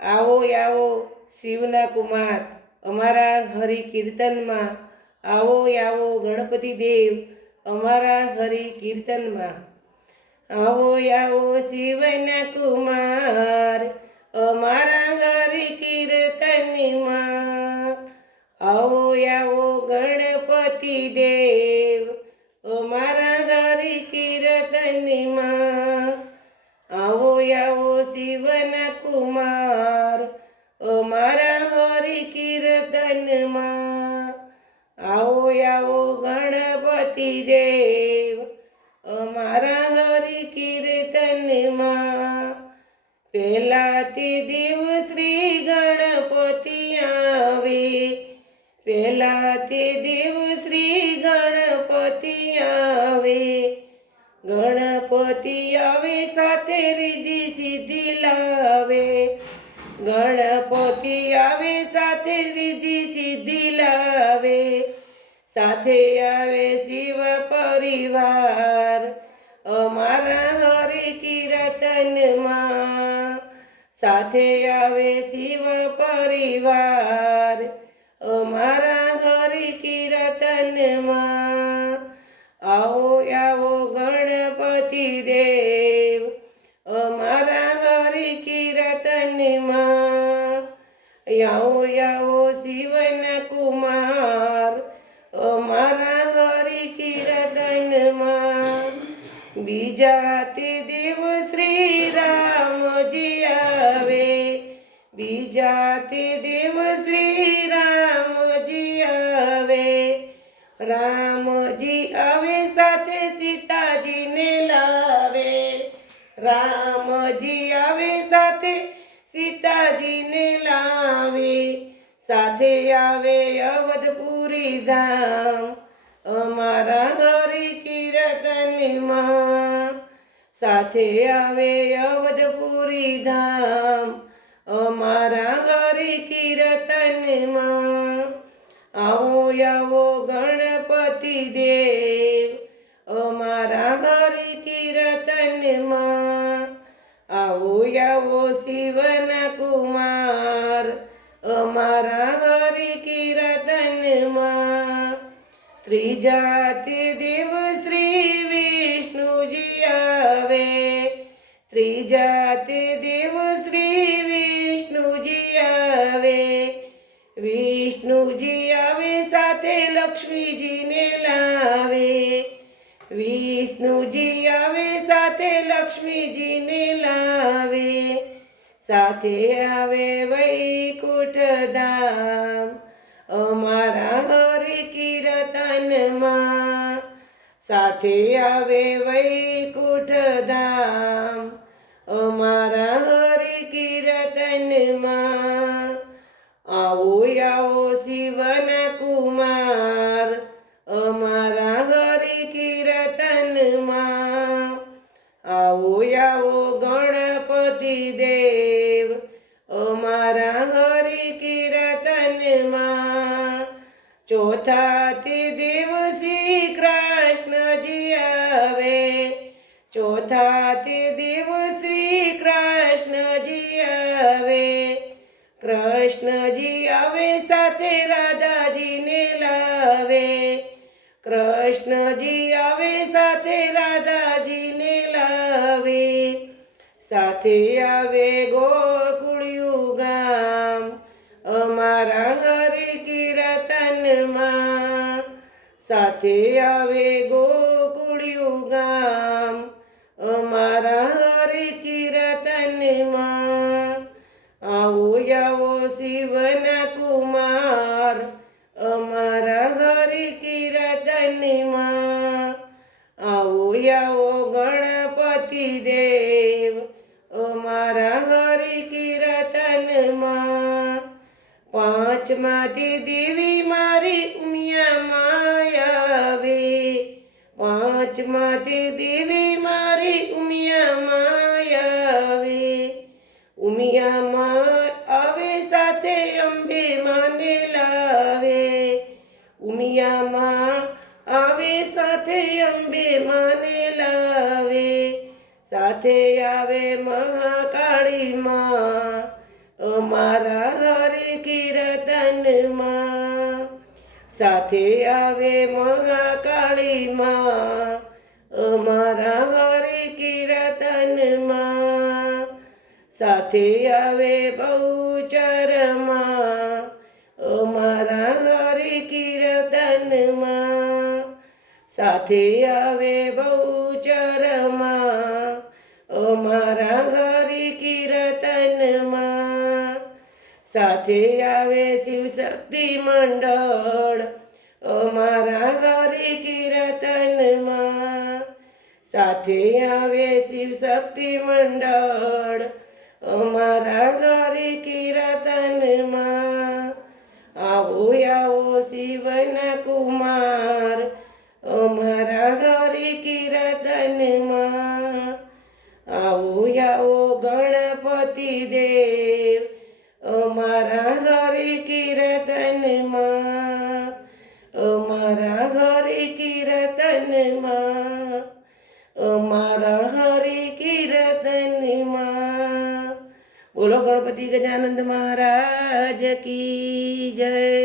આવો આવો શિવના કુમાર અમારા હરિ કીર્તનમાં, આવો આવો ગણપતિ દેવ અમારા હરિ કીર્તનમાં, આવો આવો શિવના કુમાર અમારા હરિ કીર્તનમાં, આવો આવો ગણપતિ દેવ અમારા હરિ કીર્તનમાં, આવો આવો શિવના કુમાર અમારા હરિ કીર્તનમાં, આવો આવો ગણપતિ દેવ અમારા હરિ કીર્તનમાં, પહેલા તે દેવ શ્રી ગણપતિ આવે, પહેલા તે દેવ શ્રી ગણપતિ આવે, ગણપતિ આવે સાથે રીધિ સિદ્ધિ લાવે, ગણપતિ આવે સાથે રીધિ સિદ્ધિ લાવે, સાથે આવે શિવ પરિવાર અમારા હરિ કીર્તનમાં, સાથે આવે શિવ પરિવાર અમારા હરિ કીર્તનમાં, આવો આવો ગણપતિ દેવ અમારા હરિ કીર્તનમાં, આવો આવો શિવના કુમાર અમારા હરિ કીર્તનમાં, બીજા તે દેવ શ્રી રામજી આવે, બીજા તે દેવ શ્રી રામજી આવે, રામજી આવે સાથે સીતાજીને લાવે, રામજી આવે સાથે સીતાજીને લાવે, સાથે આવે અવધપુરી ધામ અમારા હરિ કીર્તનમાં, સાથે આવે અવધપુરી ધામ અમારા હરિ કીર્તનમાં, આવો આવો ગણપતિ દેવ અમારા હરિ કીર્તનમાં, આવો આવો શિવના કુમાર અમારા હરિ કીર્તનમાં, ત્રીજા તે દેવ શ્રી વિષ્ણુજી આવે, ત્રીજા તે દેવ શ્રી વિષ્ણુજી આવે, વિષ્ણુજી આવે સાથે લક્ષ્મીજીને લાવે, વિષ્ણુજી આવે સાથે લક્ષ્મીજીને લાવે, સાથે આવે વૈકુંઠ ધામ અમારા હરિ કીર્તનમાં, સાથે આવે વૈકુંઠ ધામ અમારા હરિ કીર્તનમાં, આવો આવો શિવના કુમાર અમારા હરિ કીર્તનમાં, આવો આવો ગણપતિ દેવ અમારા હરિ કીર્તનમાં, ચોથા તે દેવ શ્રી કૃષ્ણજી આવે, ચોથા તે દેવ શ્રી કૃષ્ણજી આવે, કૃષ્ણજી આવે સાથે રાધાજીને લાવે, કૃષ્ણજી આવે સાથે રાધાજીને લાવે, સાથે આવે ગોકુળિયું ગામ અમારા હરિ કીર્તનમાં, સાથે આવે ગોકુળિયું ગામ અમારા હરિ કીર્તનમાં, આવો આવો શિવના કુમાર અમારા હરિ કીર્તનમાં, આવો આવો ગણપતિ દેવ અમારા હરિ કીર્તનમાં, પાંચમાંથી દેવી મારી ઉમિયામાં આવે, પાંચમાંથી દેવી મારી ઉમિયામાં આવે, ઉમિયામાં આવે સાથે અંબે માને લાવે, ઉમિયામાં આવે સાથે અંબે માને લાવે, સાથે આવે મહાકાળી માં અમારા હરિ કીર્તનમાં સાથે આવે મહાકાળીમાં અમારા હરિ કીર્તનમાં સાથે આવે બહુચરમાં અમારા હરિ કીર્તનમાં સાથે આવે બહુચરમાં અમારા હરિ કીર્તનમાં સાથે આવે શિવશક્તિ મંડળ અમારા હરિ કીર્તનમાં સાથે આવે શિવશક્તિ મંડળ અમારા હરિ કીર્તનમાં આવો આવો શિવના કુમાર અમારા હરિ કીર્તનમાં આવો આવો ગણપતિ દેવ અમારા હરિ કીર્તનમાં અમારા હરિ કીર્તનમાં અમારા હરિ કીર્તનમાં બોલો ગણપતિ ગજાનંદ મહારાજ કી જય.